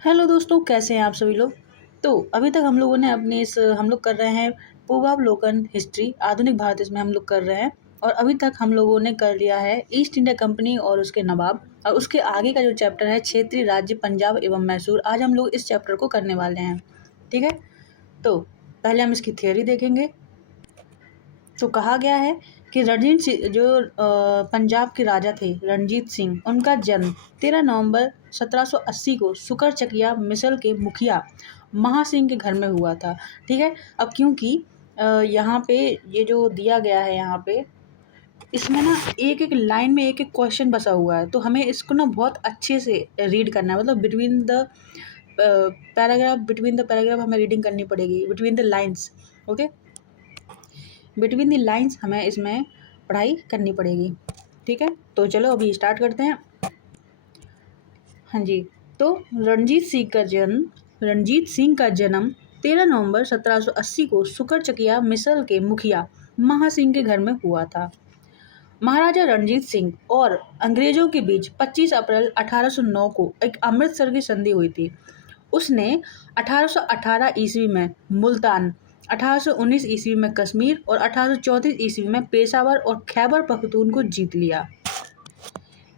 Hello दोस्तों, कैसे हैं आप सभी लोग। तो अभी तक हम लोगों ने हम लोग कर रहे हैं पूर्वावलोकन हिस्ट्री आधुनिक भारत, इसमें हम लोग कर रहे हैं। और अभी तक हम लोगों ने कर लिया है ईस्ट इंडिया कंपनी और उसके नवाब, और उसके आगे का जो चैप्टर है क्षेत्रीय राज्य पंजाब एवं मैसूर, आज हम लोग इस चैप्टर को करने वाले हैं। ठीक है, तो पहले हम इसकी थियोरी देखेंगे। तो कहा गया है कि रणजीत सिंह जो पंजाब के राजा थे, रणजीत सिंह, उनका जन्म 13 नवंबर 1780 को सुकरचकिया मिसल के मुखिया महासिंह के घर में हुआ था। ठीक है, अब क्योंकि यहाँ पे ये जो दिया गया है, यहाँ पे इसमें ना एक एक लाइन में एक एक क्वेश्चन बसा हुआ है, तो हमें इसको ना बहुत अच्छे से रीड करना है। मतलब बिटवीन द पैराग्राफ हमें रीडिंग करनी पड़ेगी, between the lines. Okay, between the lines हमें इसमें पढ़ाई करनी पड़ेगी। ठीक है, तो चलो अभी स्टार्ट करते हैं। हाँ जी, तो रणजीत सिंह का जन्म 13 नवंबर 1780 को सुकरचकिया मिसल के मुखिया महासिंह के घर में हुआ था। महाराजा रणजीत सिंह और अंग्रेजों के बीच 25 अप्रैल 1809 को एक अमृतसर की संधि हुई थी। उसने 1818 ईस्वी में मुल्तान, 1819 ईस्वी में कश्मीर और 1834 ईस्वी में पेशावर और खैबर पख्तून को जीत लिया।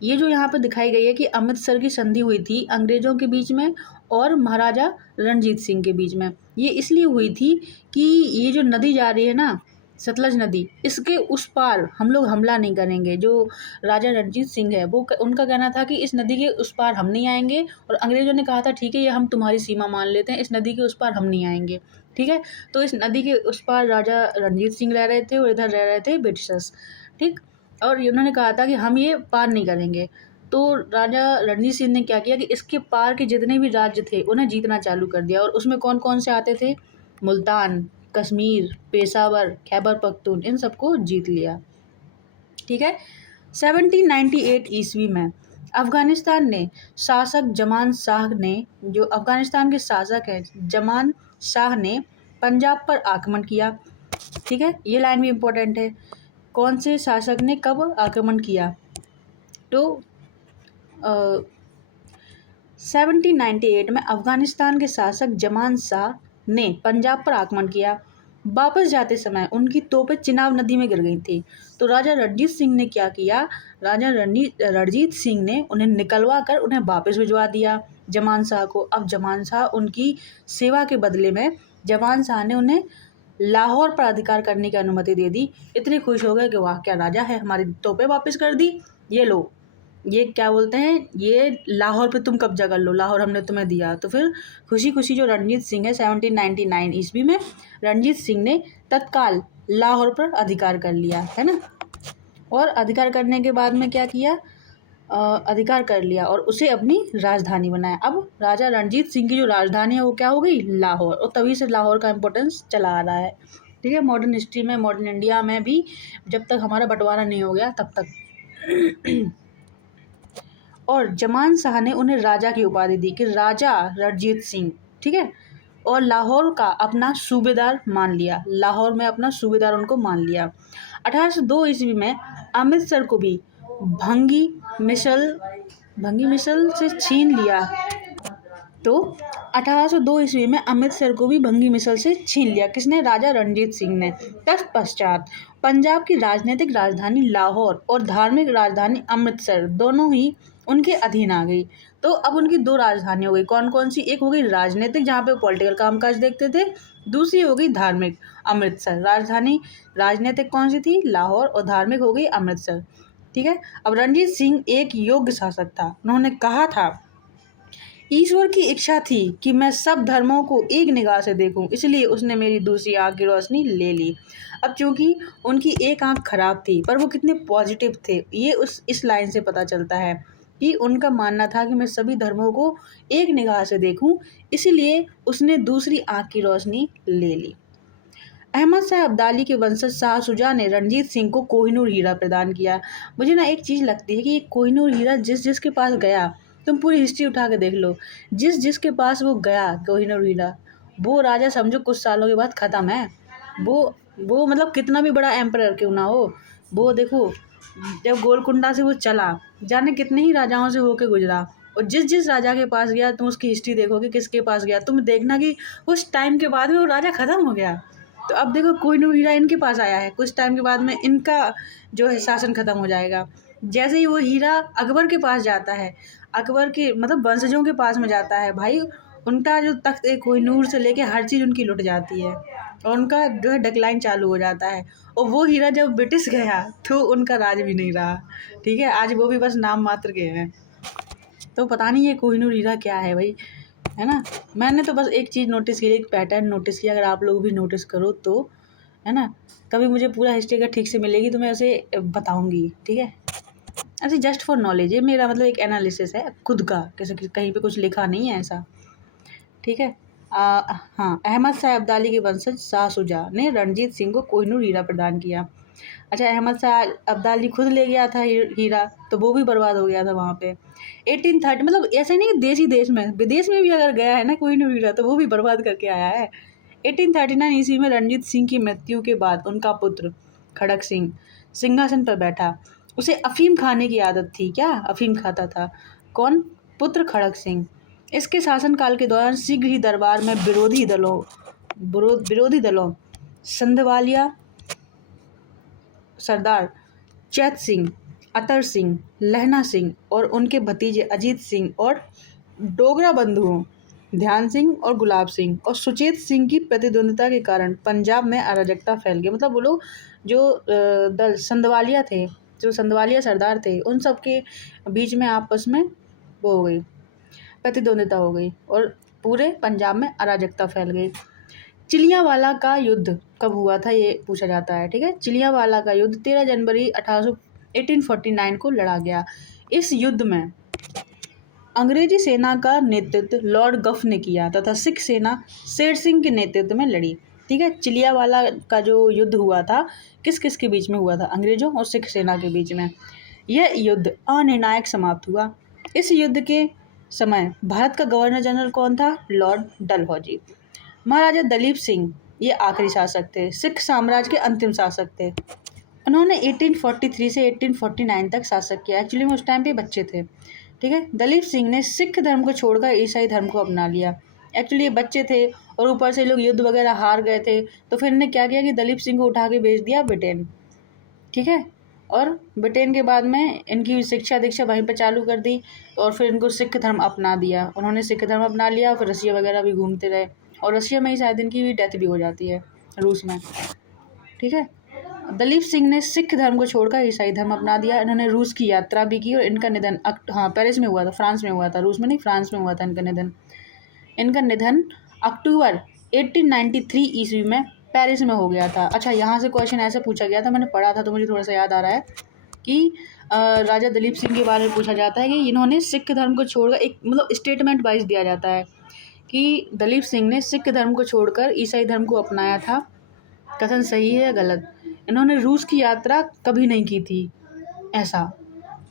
ये जो यहाँ पे दिखाई गई है कि अमृतसर की संधि हुई थी अंग्रेजों के बीच में और महाराजा रणजीत सिंह के बीच में। ये इसलिए हुई थी कि ये जो नदी जा रही है ना, सतलज नदी, इसके उस पार हम लोग हमला नहीं करेंगे। जो राजा रणजीत सिंह है वो उनका कहना था कि इस नदी के उस पार हम नहीं आएंगे, और अंग्रेजों ने कहा था ठीक है, ये हम तुम्हारी सीमा मान लेते हैं, इस नदी के उस पार हम नहीं आएंगे। ठीक है, तो इस नदी के उस पार राजा रणजीत सिंह रह रहे थे और इधर रह रहे थे ब्रिटिशर्स। ठीक, और उन्होंने कहा था कि हम ये पार नहीं करेंगे। तो राजा रणजीत सिंह ने क्या किया कि इसके पार के जितने भी राज्य थे उन्हें जीतना चालू कर दिया, और उसमें कौन कौन से आते थे, मुल्तान, कश्मीर, पेशावर, खैबर पख्तून, इन सबको जीत लिया। ठीक है, 1798 ईस्वी में अफगानिस्तान ने शासक जमान शाह ने, जो अफगानिस्तान के शासक हैं जमान शाह ने पंजाब पर आक्रमण किया। ठीक है, ये लाइन भी इम्पोर्टेंट है। कौन से शासक ने कब आक्रमण किया, तो 1798 में अफगानिस्तान के शासक जमान शाह ने पंजाब पर आक्रमण किया। वापस जाते समय उनकी तोपें चिनाब नदी में गिर गई थी। तो राजा रणजीत सिंह ने क्या किया, रणजीत सिंह ने उन्हें निकलवा कर उन्हें वापस भिजवा दिया जमान शाह को। अब जमान शाह उनकी सेवा के बदले में जमान शाह ने उन्हें लाहौर पर अधिकार करने की अनुमति दे दी। इतने खुश हो गए कि वाह क्या राजा है, हमारी तोपें वापस कर दी, ये लो, ये क्या बोलते हैं, ये लाहौर पे तुम कब्जा कर लो, लाहौर हमने तुम्हें दिया। तो फिर खुशी खुशी जो रणजीत सिंह है 1799 ईस्वी में रणजीत सिंह ने तत्काल लाहौर पर अधिकार कर लिया है ना। और अधिकार करने के बाद में क्या किया, अधिकार कर लिया और उसे अपनी राजधानी बनाया। अब राजा रणजीत सिंह की जो राजधानी है वो क्या हो गई, लाहौर, और तभी से लाहौर का इम्पोर्टेंस चला आ रहा है। ठीक है, मॉडर्न हिस्ट्री में, मॉडर्न इंडिया में भी जब तक हमारा बंटवारा नहीं हो गया तब तक। और जमान शाह ने उन्हें राजा की उपाधि दी कि राजा रणजीत सिंह। ठीक है, और लाहौर का अपना सूबेदार मान लिया, लाहौर में अपना सूबेदार उनको मान लिया। 1802 ईस्वी में अमृतसर को भी भंगी मिसल से छीन लिया। तो 1802 ईस्वी में अमृतसर को भी भंगी मिसल से छीन लिया, किसने, राजा रणजीत सिंह ने। तत्पश्चात पंजाब की राजनीतिक राजधानी लाहौर और धार्मिक राजधानी अमृतसर दोनों ही उनके अधीन आ गई। तो अब उनकी दो राजधानी हो गई, कौन कौन सी, एक हो गई राजनीतिक जहाँ पे पॉलिटिकल कामकाज देखते थे, दूसरी हो गई धार्मिक, अमृतसर। राजधानी राजनीतिक कौन सी थी, लाहौर, और धार्मिक हो गई अमृतसर। ठीक है, अब रणजीत सिंह एक योग्य शासक था। उन्होंने कहा था, ईश्वर की इच्छा थी कि मैं सब धर्मों को एक निगाह से देखूं, इसलिए उसने मेरी दूसरी आंख की रोशनी ले ली। अब चूंकि उनकी एक आंख खराब थी पर वो कितने पॉजिटिव थे, ये इस लाइन से पता चलता है कि उनका मानना था कि मैं सभी धर्मों को एक निगाह से देखूं, इसीलिए उसने दूसरी आंख की रोशनी ले ली। अहमद शाह अब्दाली के वंशज शाह शुजा ने रणजीत सिंह को कोहिनूर हीरा प्रदान किया। मुझे ना एक चीज़ लगती है कि ये कोहिनूर हीरा जिस जिसके पास गया, तुम पूरी हिस्ट्री उठा के देख लो, जिस जिसके पास वो गया कोहिनूर हीरा, वो राजा समझो कुछ सालों के बाद ख़त्म है। वो मतलब कितना भी बड़ा एम्परर क्यों ना हो, वो देखो जब गोलकुंडा से वो चला, जाने कितने ही राजाओं से होके गुजरा, और जिस जिस राजा के पास गया तुम उसकी हिस्ट्री देखोगे, किसके पास गया तुम देखना कि उस टाइम के बाद में वो राजा ख़त्म हो गया। तो अब देखो कोहिनूर हीरा इनके पास आया है, कुछ टाइम के बाद में इनका जो है शासन ख़त्म हो जाएगा। जैसे ही वो हीरा अकबर के पास जाता है, अकबर के मतलब वंशजों के पास में जाता है, भाई उनका जो तख्त है कोहिनूर से लेके हर चीज़ उनकी लुट जाती है और उनका जो है डिक्लाइन चालू हो जाता है। और वो हीरा जब ब्रिटिश गया तो उनका राज भी नहीं रहा, ठीक है, आज वो भी बस नाम मात्र के हैं। तो पता नहीं ये कोहिनूर हीरा क्या है भाई, है ना। मैंने तो बस एक चीज़ नोटिस की, एक पैटर्न नोटिस किया, अगर आप लोग भी नोटिस करो तो, है ना। कभी मुझे पूरा हिस्ट्री अगर ठीक से मिलेगी तो मैं उसे बताऊंगी, ठीक है। ऐसे जस्ट फॉर नॉलेज, ये मेरा मतलब एक एनालिसिस है खुद का, कैसे कहीं पे कुछ लिखा नहीं है ऐसा, ठीक है। हाँ, अहमद शाह अब्दाली के वंशज शाह शुजा ने रणजीत सिंह को कोहिनूर हीरा प्रदान किया। अच्छा, अहमद शाह अब्दाली खुद ले गया था हीरा, तो वो भी बर्बाद हो गया था वहाँ पे 1830। मतलब ऐसा नहीं कि देश ही देश में, विदेश में भी अगर गया है ना कोहिनूर हीरा तो वो भी बर्बाद करके आया है। 1839 ईस्वी में रणजीत सिंह की मृत्यु के बाद उनका पुत्र खड़क सिंह सिंहासन पर बैठा। उसे अफीम खाने की आदत थी, क्या अफीम खाता था, कौन, पुत्र खड़क सिंह। इसके शासनकाल के दौरान शीघ्र ही दरबार में विरोधी दलों संधवालिया सरदार चैत सिंह, अतर सिंह, लहना सिंह और उनके भतीजे अजीत सिंह और डोगरा बंधुओं ध्यान सिंह और गुलाब सिंह और सुचेत सिंह की प्रतिद्वंदिता के कारण पंजाब में अराजकता फैल गई। मतलब वो लोग जो दल संधवालिया थे, जो संधवालिया सरदार थे, उन सब के बीच में आपस में वो हो गई, प्रतिद्वंदिता हो गई और पूरे पंजाब में अराजकता फैल गई। चिलियावाला का युद्ध कब हुआ था ये पूछा जाता है, ठीक है। चिलियावाला का युद्ध 13 जनवरी 1849 को लड़ा गया। इस युद्ध में अंग्रेजी सेना का नेतृत्व लॉर्ड गफ ने किया तथा सिख सेना शेर सिंह के नेतृत्व में लड़ी, ठीक है। चिलियावाला का जो युद्ध हुआ था किस किस के बीच में हुआ था, अंग्रेजों और सिख सेना के बीच में। यह युद्ध अनिर्णायक समाप्त हुआ। इस युद्ध के समय भारत का गवर्नर जनरल कौन था, लॉर्ड डलहौजी। महाराजा दलीप सिंह ये आखिरी शासक थे, सिख साम्राज्य के अंतिम शासक थे। उन्होंने 1843 से 1849 तक शासक किया। एक्चुअली में उस टाइम पे बच्चे थे, ठीक है। दलीप सिंह ने सिख धर्म को छोड़कर ईसाई धर्म को अपना लिया। एक्चुअली ये बच्चे थे और ऊपर से लोग युद्ध वगैरह हार गए थे, तो फिर इन्हें क्या किया कि दलीप सिंह को उठा के भेज दिया ब्रिटेन, ठीक है। और ब्रिटेन के बाद में इनकी शिक्षा दीक्षा वहीं पर चालू कर दी और फिर इनको सिख धर्म अपना दिया। उन्होंने सिख धर्म अपना लिया, फिर रसिया वगैरह भी घूमते रहे और रसिया में ही शायद इनकी भी डेथ भी हो जाती है, रूस में, ठीक है। दलीप सिंह ने सिख धर्म को छोड़कर ईसाई धर्म अपना दिया। इन्होंने रूस की यात्रा भी की और इनका निधन पेरिस में हुआ था, फ्रांस में हुआ था, रूस में नहीं, फ्रांस में हुआ था इनका निधन अक्टूबर 1893 ईस्वी में पेरिस में हो गया था। अच्छा, यहाँ से क्वेश्चन ऐसे पूछा गया था, मैंने पढ़ा था तो मुझे थोड़ा सा याद आ रहा है कि राजा दलीप सिंह के बारे में पूछा जाता है कि इन्होंने सिख धर्म को छोड़कर, एक मतलब स्टेटमेंट वाइज दिया जाता है कि दलीप सिंह ने सिख धर्म को छोड़कर ईसाई धर्म को अपनाया था। कथन सही है या गलत। इन्होंने रूस की यात्रा कभी नहीं की थी, ऐसा।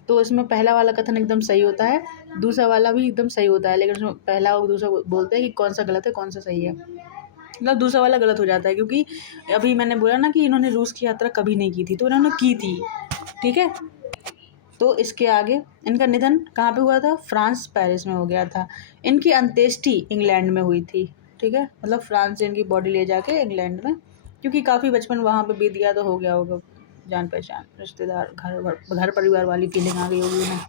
तो इसमें पहला वाला कथन एकदम सही होता है, दूसरा वाला भी एकदम सही होता है, लेकिन उसमें पहला और दूसरा बोलते हैं कि कौन सा गलत है कौन सा सही है। मतलब दूसरा वाला गलत हो जाता है क्योंकि अभी मैंने बोला ना कि इन्होंने रूस की यात्रा कभी नहीं की थी, तो इन्होंने की थी, ठीक है। तो इसके आगे इनका निधन कहाँ पे हुआ था, फ्रांस पेरिस में हो गया था। इनकी अंत्येष्टि इंग्लैंड में हुई थी, ठीक है। मतलब फ्रांस से इनकी बॉडी ले जाके इंग्लैंड में, क्योंकि काफ़ी बचपन वहाँ पे बीत गया तो हो गया होगा, जान पहचान रिश्तेदार घर परिवार वाली फीलिंग आ गई होगी उन्हें।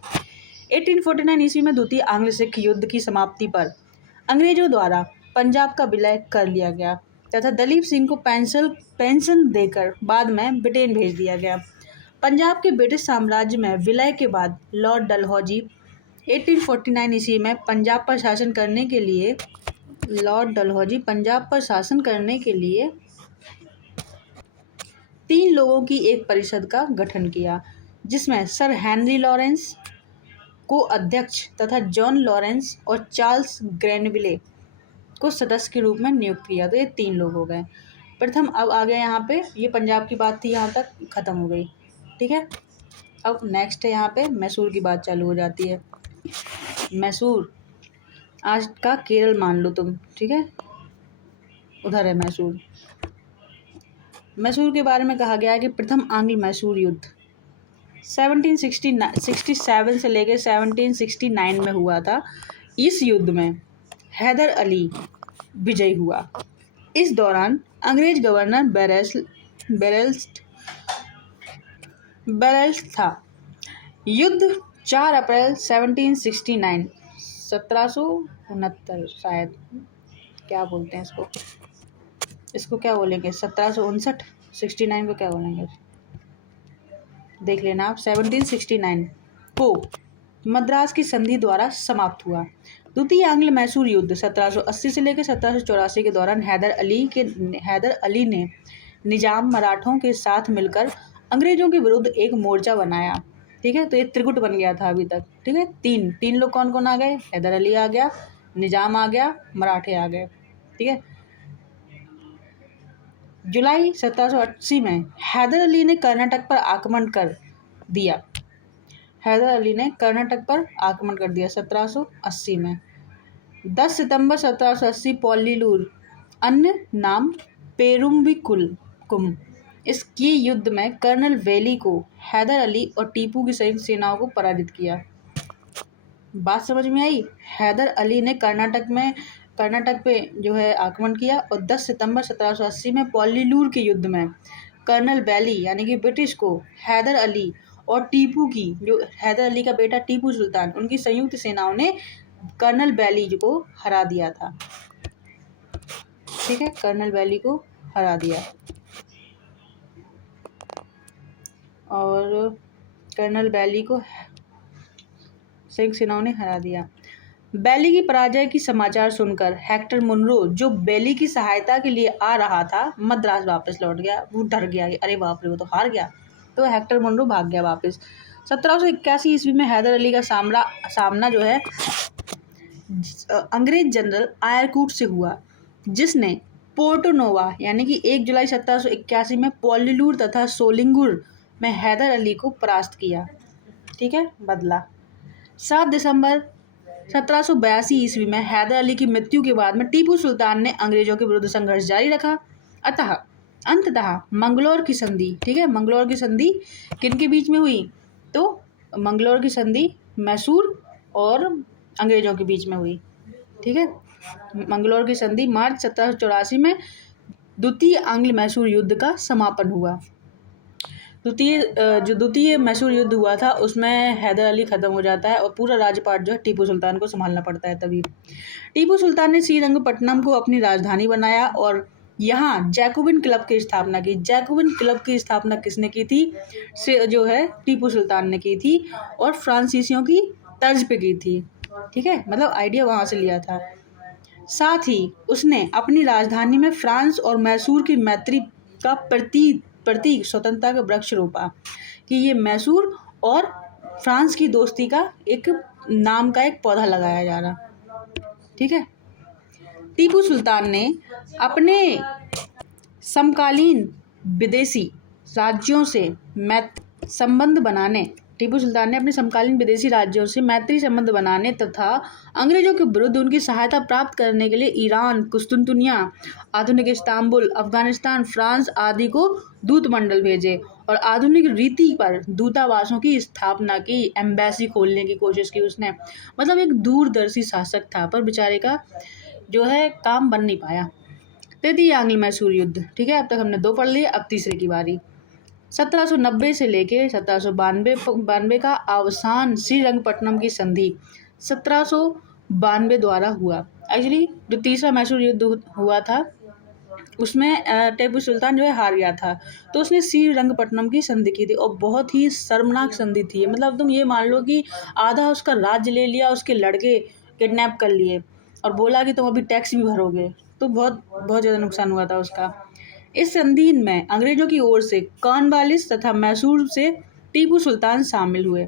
1849 ईस्वी में द्वितीय आंग्ल सिख युद्ध की समाप्ति पर अंग्रेजों द्वारा पंजाब का विलय कर लिया गया तथा दलीप सिंह को पेंशन देकर बाद में ब्रिटेन भेज दिया गया। पंजाब के ब्रिटिश साम्राज्य में विलय के बाद लॉर्ड डलहौजी 1849 ईस्वी में पंजाब पर शासन करने के लिए 3 लोगों की एक परिषद का गठन किया, जिसमें सर हेनरी लॉरेंस को अध्यक्ष तथा जॉन लॉरेंस और चार्ल्स ग्रेनविले को सदस्य के रूप में नियुक्त किया। तो ये 3 लोग हो गए। प्रथम अब आ गया यहाँ पे, ये पंजाब की बात थी, यहाँ तक ख़त्म हो गई, ठीक है। अब नेक्स्ट है यहाँ पे मैसूर की बात चालू हो जाती है। मैसूर आज का केरल मान लो तुम, ठीक है, उधर है मैसूर। मैसूर के बारे में कहा गया है कि प्रथम आंग्ल मैसूर युद्ध 1767 से लेकर 1769 में हुआ था। इस युद्ध में हैदर अली विजयी हुआ। इस दौरान अंग्रेज गवर्नर बेरेल्स था। युद्ध 4 अप्रैल 1769 1769 शायद, क्या बोलते हैं इसको क्या बोलेंगे, 1759, 69 को क्या बोलेंगे देख लेना आप। 1769 को मद्रास की संधि द्वारा समाप्त हुआ। द्वितीय आंग्ल मैसूर युद्ध 1780 से लेकर 1784 के दौरान हैदर अली ने निजाम मराठों के साथ मिलकर अंग्रेजों के विरुद्ध एक मोर्चा बनाया। ठीक है, तो ये त्रिगुट बन गया था अभी तक। ठीक है, तीन लोग कौन कौन आ गए, हैदर अली आ गया, निजाम आ गया, मराठे आ गए। ठीक है, जुलाई 1780 में हैदर अली ने कर्नाटक पर आक्रमण कर दिया। 1780 में 10 सितंबर 1780 पोल्लीलूर, अन्य नाम पेरुम्बिकुलम। इसकी युद्ध में कर्नल वैली को हैदर अली और टीपू की संयुक्त सेनाओं को पराजित किया। बात समझ में आई। हैदर अली ने कर्नाटक पे जो है आक्रमण किया और 10 सितंबर 1780 में पोल्लीलूर के युद्ध में कर्नल वैली यानी कि ब्रिटिश को हैदर अली और टीपू की, जो हैदर अली का बेटा टीपू सुल्तान, उनकी संयुक्त सेनाओं ने कर्नल वैली को हरा दिया था। ठीक है, कर्नल वैली को हरा दिया और कर्नल वैली को संयुक्त सेनाओं ने हरा दिया। बैली की पराजय की समाचार सुनकर हेक्टर मुनरो, जो बैली की सहायता के लिए आ रहा था, मद्रास वापस लौट गया। वो डर गया, अरे बाप रे वो तो हार गया, तो हेक्टर मुनरो भाग गया वापस। 1781 ईस्वी में हैदर अली का सामना जो है अंग्रेज जनरल आयरकूट से हुआ, जिसने पोर्टो नोवा यानी कि 1 जुलाई 1781 में पोल्लीलूर तथा सोलिंगुर में हैदर अली को परास्त किया। ठीक है, बदला। 7 दिसंबर 1782 ईस्वी में हैदर अली की मृत्यु के बाद में टीपू सुल्तान ने अंग्रेजों के विरुद्ध संघर्ष जारी रखा। अंततः मंगलौर की संधि, ठीक है, मंगलौर की संधि किनके बीच में हुई, तो मंगलौर की संधि मैसूर और अंग्रेजों के बीच में हुई। ठीक है, मंगलौर की संधि मार्च 1784 में द्वितीय आंग्ल मैसूर युद्ध का समापन हुआ। द्वितीय मैसूर युद्ध हुआ था उसमें हैदर अली ख़त्म हो जाता है और पूरा राजपाट जो है टीपू सुल्तान को संभालना पड़ता है। तभी टीपू सुल्तान ने श्रीरंगपट्टनम को अपनी राजधानी बनाया और यहाँ जैकोबिन क्लब की स्थापना की। जैकोबिन क्लब की स्थापना किसने की थी, जो है टीपू सुल्तान ने की थी और फ्रांसीसियों की तर्ज पे की थी। ठीक है, मतलब आइडिया वहाँ से लिया था। साथ ही उसने अपनी राजधानी में फ्रांस और मैसूर की मैत्री का प्रतीक स्वतंत्रता का वृक्ष रोपा कि ये मैसूर और फ्रांस की दोस्ती का एक नाम का एक पौधा लगाया जा रहा। ठीक है, टीपू सुल्तान ने अपने समकालीन विदेशी राज्यों से मैत्री संबंध बनाने तथा अंग्रेजों के विरुद्ध उनकी सहायता प्राप्त करने के लिए ईरान, कुस्तुनतुनिया, आधुनिक इस्तांबुल, अफगानिस्तान, फ्रांस आदि को दूतमंडल भेजे और आधुनिक रीति पर दूतावासों की स्थापना की। एम्बेसी खोलने की कोशिश की उसने। मतलब एक दूरदर्शी शासक था, पर बेचारे का जो है काम बन नहीं पाया। तृतीय आंग्ल मैसूर युद्ध। ठीक है, अब तक हमने 2 पढ़ लिए, अब तीसरे की बारी। 1790 से लेके 1792 का अवसान श्रीरंगपट्टनम की संधि 1792 द्वारा हुआ। एक्चुअली जो तीसरा मैसूर युद्ध हुआ था उसमें टीपू सुल्तान जो है हार गया था, तो उसने श्रीरंगपट्टनम की संधि की थी और बहुत ही शर्मनाक संधि थी। मतलब तुम ये मान लो कि आधा उसका राज्य ले लिया, उसके लड़के किडनैप कर लिए और बोला कि तुम अभी टैक्स भी भरोगे, तो बहुत बहुत ज़्यादा नुकसान हुआ था उसका। इस संधि में अंग्रेजों की ओर से कॉर्नवालिस तथा मैसूर से टीपू सुल्तान शामिल हुए।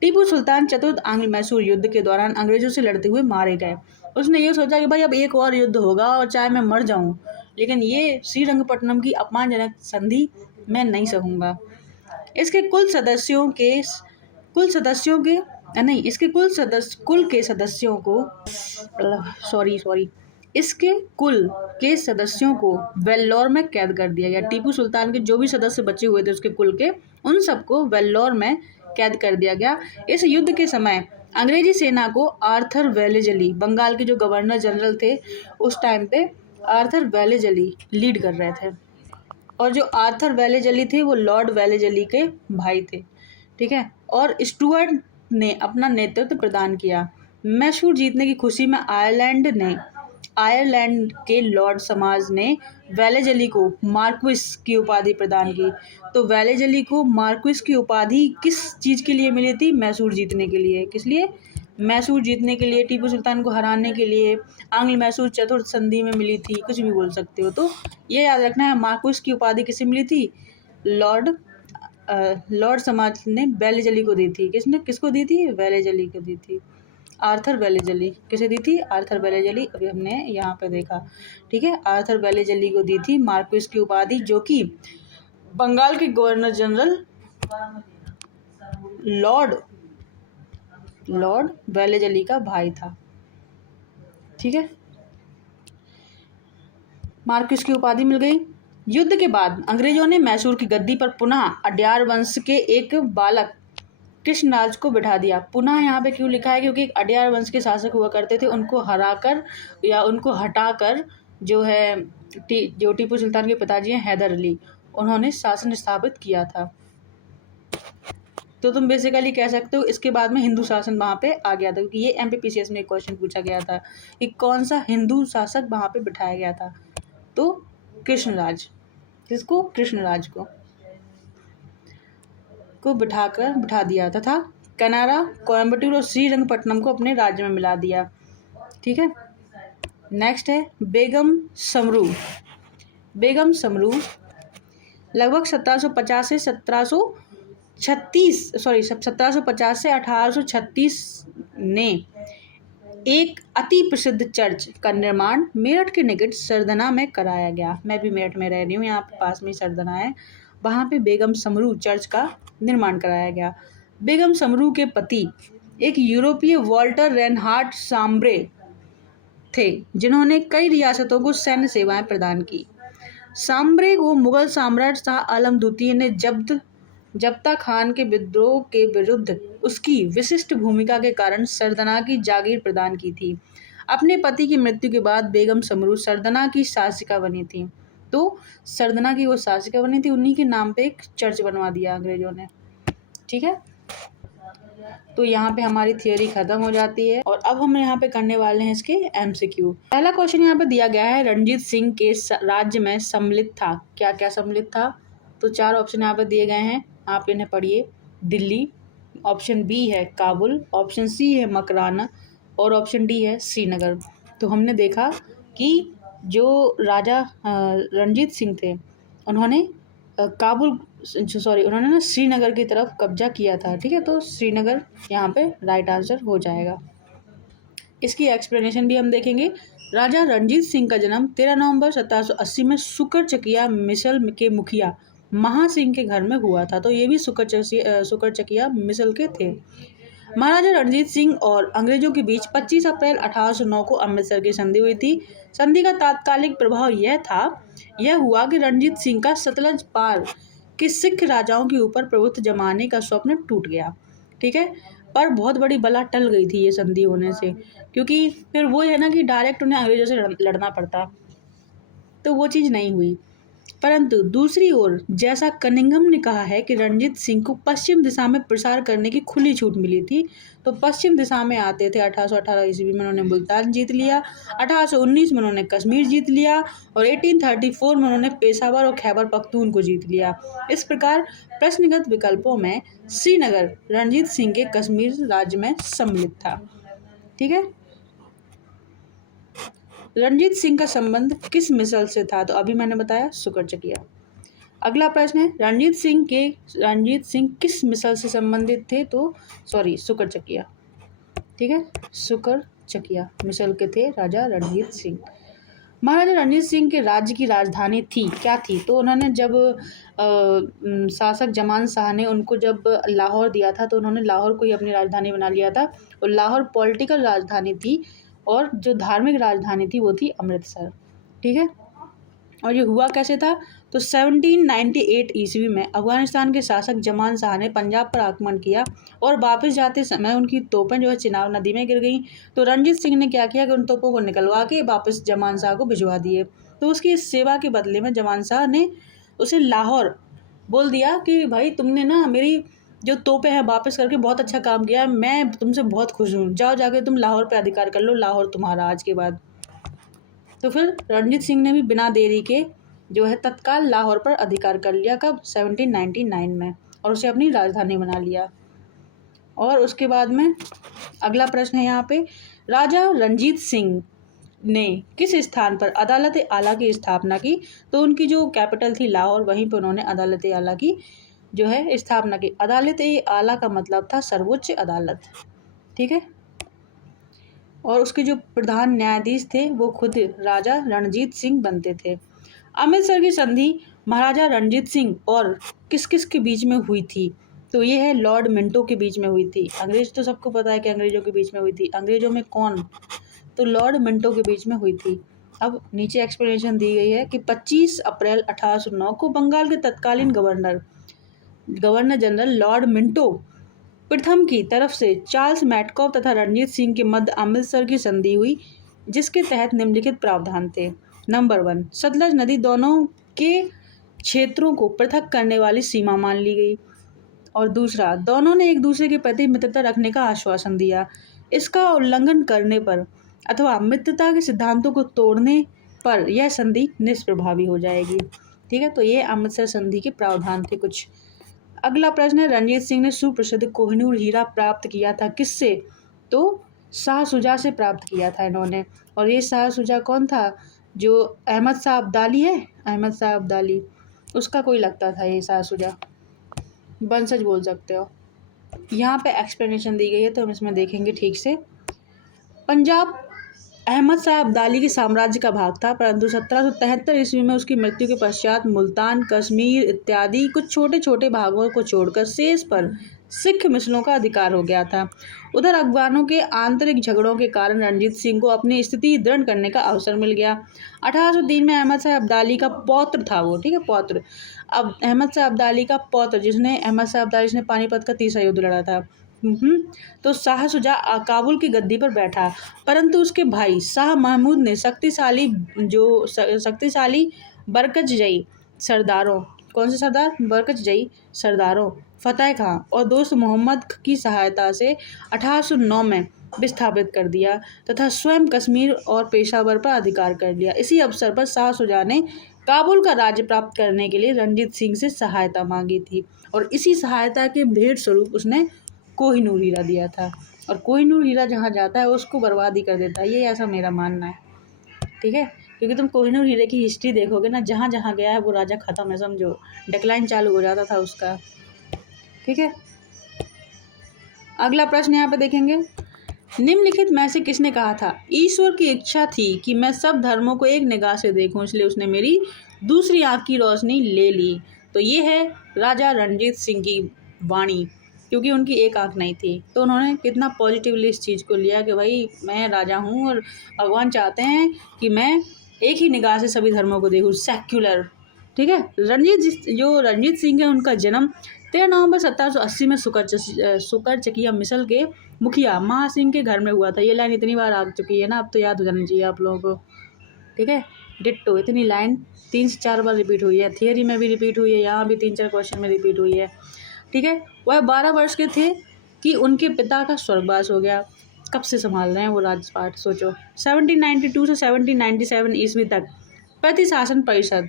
टीपू सुल्तान चतुर्थ आंग्ल मैसूर युद्ध के दौरान अंग्रेजों से लड़ते हुए मारे गए। उसने ये सोचा कि भाई अब एक और युद्ध होगा और चाहे मैं मर जाऊं, लेकिन ये श्रीरंगपट्टनम की अपमानजनक संधि मैं नहीं सहूँगा। इसके कुल सदस्यों को इसके कुल के सदस्यों को वेल्लोर में कैद कर दिया गया। टीपू सुल्तान के जो भी सदस्य बचे हुए थे उसके कुल के, उन सबको वेल्लोर में कैद कर दिया गया। इस युद्ध के समय अंग्रेजी सेना को आर्थर वेलेजली, बंगाल के जो गवर्नर जनरल थे उस टाइम पे, आर्थर वेलेजली लीड कर रहे थे। और जो आर्थर वेलेजली थे वो लॉर्ड वेलेजली के भाई थे, ठीक है। और स्टुअर्ट ने अपना नेतृत्व प्रदान किया। मैसूर जीतने की खुशी में आयरलैंड के लॉर्ड समाज ने वेलेजली को मार्क्विस की उपाधि प्रदान की। तो वेलेजली को मार्क्विस की उपाधि किस चीज़ के लिए मिली थी? मैसूर जीतने के लिए। किस लिए? मैसूर जीतने के लिए, टीपू सुल्तान को हराने के लिए। आंग्ल मैसूर चतुर्थ संधि में मिली थी, कुछ भी बोल सकते हो। तो ये याद रखना है, मार्क्विस की उपाधि किसे मिली थी? लॉर्ड समाज ने वेलेजली को दी थी। किसको दी थी? वेलेजली को दी थी। आर्थर वेलेजली किसे दी थी? आर्थर वेलेजली, अभी हमने यहाँ पे देखा, ठीक है। आर्थर वेलेजली को दी थी मार्क्विस की उपाधि, जो कि बंगाल के गवर्नर जनरल लॉर्ड वेलेजली का भाई था, ठीक है। मार्क्विस की उपाधि मिल गई। युद्ध के बाद अंग्रेजों ने मैसूर की गद्दी पर पुनः अड्यार वंश के एक बालक कृष्णराज को बिठा दिया। पुनः यहाँ पे क्यों लिखा है? क्योंकि एक अड्यार वंश के शासक हुआ करते थे, उनको हराकर या उनको हटाकर जो है जो टीपू सुल्तान के पिताजी हैं हैदर अली, उन्होंने शासन स्थापित किया था। तो तुम बेसिकली कह सकते हो इसके बाद में हिंदू शासन वहाँ पे आ गया था, क्योंकि ये MPPCS में एक क्वेश्चन पूछा गया था कि कौन सा हिंदू शासक वहाँ पे बिठाया गया था। तो कृष्णराज, किसको? कृष्णराज को बिठा दिया तथा कनारा, कोयम्बटूर और श्रीरंगपट्टनम को अपने राज्य में मिला दिया, ठीक है। नेक्स्ट है बेगम समरू। बेगम समरू लगभग 1750 से 1836 ने एक अति प्रसिद्ध चर्च का निर्माण मेरठ के निकट सरदना में कराया गया। मैं भी मेरठ में रह रही हूँ, यहाँ पे पास में सरदना है, वहाँ पे बेगम समरू चर्च का निर्माण कराया गया। बेगम समरू के पति एक यूरोपीय वॉल्टर रेनहार्ड सांब्रे थे, जिन्होंने कई रियासतों को सैन्य सेवाएं प्रदान की। सांब्रे को मुगल सम्राट शाह आलम द्वितीय ने जब्ता खान के विद्रोह के विरुद्ध उसकी विशिष्ट भूमिका के कारण सरदना की जागीर प्रदान की थी। अपने पति की मृत्यु के बाद बेगम समरू सरदना की शासिका बनी थी। तो सरदना की वो शासिका बनी थी, उन्हीं के नाम पे एक चर्च बनवा दिया अंग्रेजों ने, ठीक है। तो यहाँ पे हमारी थियोरी खत्म हो जाती है और अब हम यहाँ पे करने वाले हैं इसके MCQ। पहला क्वेश्चन यहाँ पे दिया गया है, रणजीत सिंह के राज्य में सम्मिलित था, क्या क्या सम्मिलित था? तो 4 ऑप्शन यहाँ पे दिए गए हैं, आप इन्हें पढ़िए। दिल्ली, ऑप्शन B है काबुल, ऑप्शन C है मकराना और ऑप्शन D है श्रीनगर। तो हमने देखा कि जो राजा रणजीत सिंह थे उन्होंने उन्होंने ना श्रीनगर की तरफ कब्जा किया था, ठीक है। तो श्रीनगर यहाँ पे राइट आंसर हो जाएगा। इसकी एक्सप्लेनेशन भी हम देखेंगे। राजा रणजीत सिंह का जन्म 13 नवंबर 1780 में सुकरचकिया मिसल के मुखिया महासिंह के घर में हुआ था। तो ये भी सुकरचकिया मिसल के थे। महाराजा रणजीत सिंह और अंग्रेजों के बीच 25 अप्रैल 1809 को अमृतसर की संधि हुई थी। संधि का तात्कालिक प्रभाव यह हुआ कि रणजीत सिंह का सतलज पार के सिख राजाओं के ऊपर प्रभुत्व जमाने का स्वप्न टूट गया, ठीक है। पर बहुत बड़ी बला टल गई थी ये संधि होने से, क्योंकि फिर वो है ना कि डायरेक्ट उन्हें अंग्रेजों से लड़ना पड़ता, तो वो चीज़ नहीं हुई। परंतु दूसरी ओर जैसा कनिंघम ने कहा है कि रणजीत सिंह को पश्चिम दिशा में प्रसार करने की खुली छूट मिली थी, तो पश्चिम दिशा में आते थे। 1818 ईस्वी में उन्होंने मुल्तान जीत लिया, 1819 में उन्होंने कश्मीर जीत लिया और 1834 में उन्होंने पेशावर और खैबर पख्तून को जीत लिया। इस प्रकार प्रश्नगत विकल्पों में श्रीनगर रणजीत सिंह के कश्मीर राज्य में सम्मिलित था, ठीक है। रणजीत सिंह का संबंध किस मिसल से था? तो अभी मैंने बताया सुकरचकिया। अगला प्रश्न है रणजीत सिंह किस मिसल से संबंधित थे? तो सुकरचकिया, ठीक है। सुकरचकिया मिसल के थे राजा रणजीत सिंह। महाराजा रणजीत सिंह के राज्य की राजधानी क्या थी? तो उन्होंने जब शासक जमान शाह ने उनको जब लाहौर दिया था, तो उन्होंने लाहौर को ही अपनी राजधानी बना लिया था और लाहौर पॉलिटिकल राजधानी थी। और जो धार्मिक राजधानी थी वो थी अमृतसर। ठीक है, और ये हुआ कैसे था? तो 1798 ईस्वी में अफगानिस्तान के शासक जमान शाह ने पंजाब पर आक्रमण किया और वापस जाते समय उनकी तोपें जो है चिनाब नदी में गिर गईं। तो रणजीत सिंह ने क्या किया कि उन तोपों को निकलवा के वापस जमान शाह को भिजवा दिए। तो उसकी इस सेवा के बदले में जमान शाह ने उसे लाहौर बोल दिया कि भाई तुमने ना मेरी जो तोपें हैं वापस करके बहुत अच्छा काम किया, मैं तुमसे बहुत खुश हूँ, जाओ जाके तुम लाहौर पे अधिकार कर लो, लाहौर तुम्हारा आज के बाद। तो फिर रणजीत सिंह ने भी बिना देरी के जो है तत्काल लाहौर पर अधिकार कर लिया। कब? 1799 में, और उसे अपनी राजधानी बना लिया। और उसके बाद में अगला प्रश्न है यहाँ पे, राजा रणजीत सिंह ने किस स्थान पर अदालत आला की स्थापना की? तो उनकी जो कैपिटल थी लाहौर, वहीं पर उन्होंने अदालत आला की जो है स्थापना की। अदालत आला का मतलब था सर्वोच्च अदालत। ठीक है, और उसके जो प्रधान न्यायाधीश थे वो खुद राजा रणजीत सिंह बनते थे। अमृतसर की संधि महाराजा रणजीत सिंह और किस किस के बीच में हुई थी? तो ये है लॉर्ड मिंटो के बीच में हुई थी। अंग्रेज तो सबको पता है कि अंग्रेजों के बीच में हुई थी। अंग्रेजों में कौन? तो लॉर्ड मिंटो के बीच में हुई थी। अब नीचे एक्सप्लेनेशन दी गई है कि 25 अप्रैल 1809 को बंगाल के तत्कालीन गवर्नर जनरल लॉर्ड मिंटो प्रथम की तरफ से चार्ल्स मैटकॉफ तथा रणजीत सिंह के मध्य अमृतसर की संधि हुई, जिसके तहत निम्नलिखित प्रावधान थे। नंबर 1, सतलज नदी दोनों के क्षेत्रों को पृथक करने वाली सीमा मान ली गई। और दूसरा, दोनों ने एक दूसरे के प्रति मित्रता रखने का आश्वासन दिया। इसका उल्लंघन करने पर अथवा मित्रता के सिद्धांतों को तोड़ने पर यह संधि निष्प्रभावी हो जाएगी। ठीक है, तो ये अमृतसर संधि के प्रावधान थे कुछ। अगला प्रश्न है, रणजीत सिंह ने सुप्रसिद्ध कोहिनूर हीरा प्राप्त किया था किससे? तो शाह शुजा से प्राप्त किया था इन्होंने। और ये शाह शुजा कौन था? जो अहमद शाह अब्दाली है, अहमद शाह अब्दाली, उसका कोई लगता था ये शाह शुजा, वंशज बोल सकते हो। यहाँ पे एक्सप्लेनेशन दी गई है तो हम इसमें देखेंगे ठीक से। पंजाब अहमद शाह अब्दाली के साम्राज्य का भाग था, परंतु 1773 ईस्वी में उसकी मृत्यु के पश्चात मुल्तान, कश्मीर इत्यादि कुछ छोटे छोटे भागों को छोड़कर शेष पर सिख मिसलों का अधिकार हो गया था। उधर अफगानों के आंतरिक झगड़ों के कारण रणजीत सिंह को अपनी स्थिति दृढ़ करने का अवसर मिल गया। 1803 में अहमद शाह अब्दाली का पौत्र था वो, ठीक है, पौत्र। अब अहमद शाह अब्दाली का पौत्र अहमद शाह अब्दाली जिसने पानीपत का तीसरा युद्ध लड़ा था, तो शाह शुजा काबुल की गद्दी पर बैठा, परंतु उसके भाई शाह महमूद ने शक्तिशाली बरकतजई सरदारों, कौन से सरदार? बरकतजई सरदारों फतेह खां और दोस्त मोहम्मद की सहायता से 1809 में विस्थापित कर दिया तथा स्वयं कश्मीर और पेशावर पर अधिकार कर लिया। इसी अवसर पर शाह शुजा ने काबुल का राज्य प्राप्त करने के लिए रणजीत सिंह से सहायता मांगी थी, और इसी सहायता के भेंट स्वरूप उसने कोहिनूर हीरा दिया था। और कोहिनूर हीरा जहाँ जाता है उसको बर्बाद ही कर देता है, ये ऐसा मेरा मानना है। ठीक है, क्योंकि तुम कोहिनूर हीरे की हिस्ट्री देखोगे ना, जहाँ जहाँ गया है वो राजा ख़त्म है, समझो, डिक्लाइन चालू हो जाता था उसका। ठीक है, अगला प्रश्न यहाँ पे देखेंगे, निम्नलिखित में से किसने कहा था ईश्वर की इच्छा थी कि मैं सब धर्मों को एक निगाह से देखूं, इसलिए उसने मेरी दूसरी आँख की रोशनी ले ली? तो ये है राजा रणजीत सिंह की वाणी, क्योंकि उनकी एक आँख नहीं थी, तो उन्होंने कितना पॉजिटिवली इस चीज़ को लिया कि भाई मैं राजा हूँ और भगवान चाहते हैं कि मैं एक ही निगाह से सभी धर्मों को देखूँ, सेक्युलर। ठीक है, रणजीत सिंह है, उनका जन्म 13 नवंबर 1780 में सुकर चकिया मिसल के मुखिया महासिंह के घर में हुआ था। ये लाइन इतनी बार आ चुकी है ना, अब तो याद हो जाना चाहिए आप लोगों को। ठीक है, डिट्टो, इतनी लाइन 3 से 4 बार रिपीट हुई है, थियरी में भी रिपीट हुई है, यहाँ भी 3-4 क्वेश्चन में रिपीट हुई है। ठीक है, वह 12 वर्ष के थे कि उनके पिता का स्वर्गवास हो गया। कब से संभाल रहे हैं वो राजपाट, सोचो। 1792 से 1797 ईस्वी तक प्रतिशासन परिषद,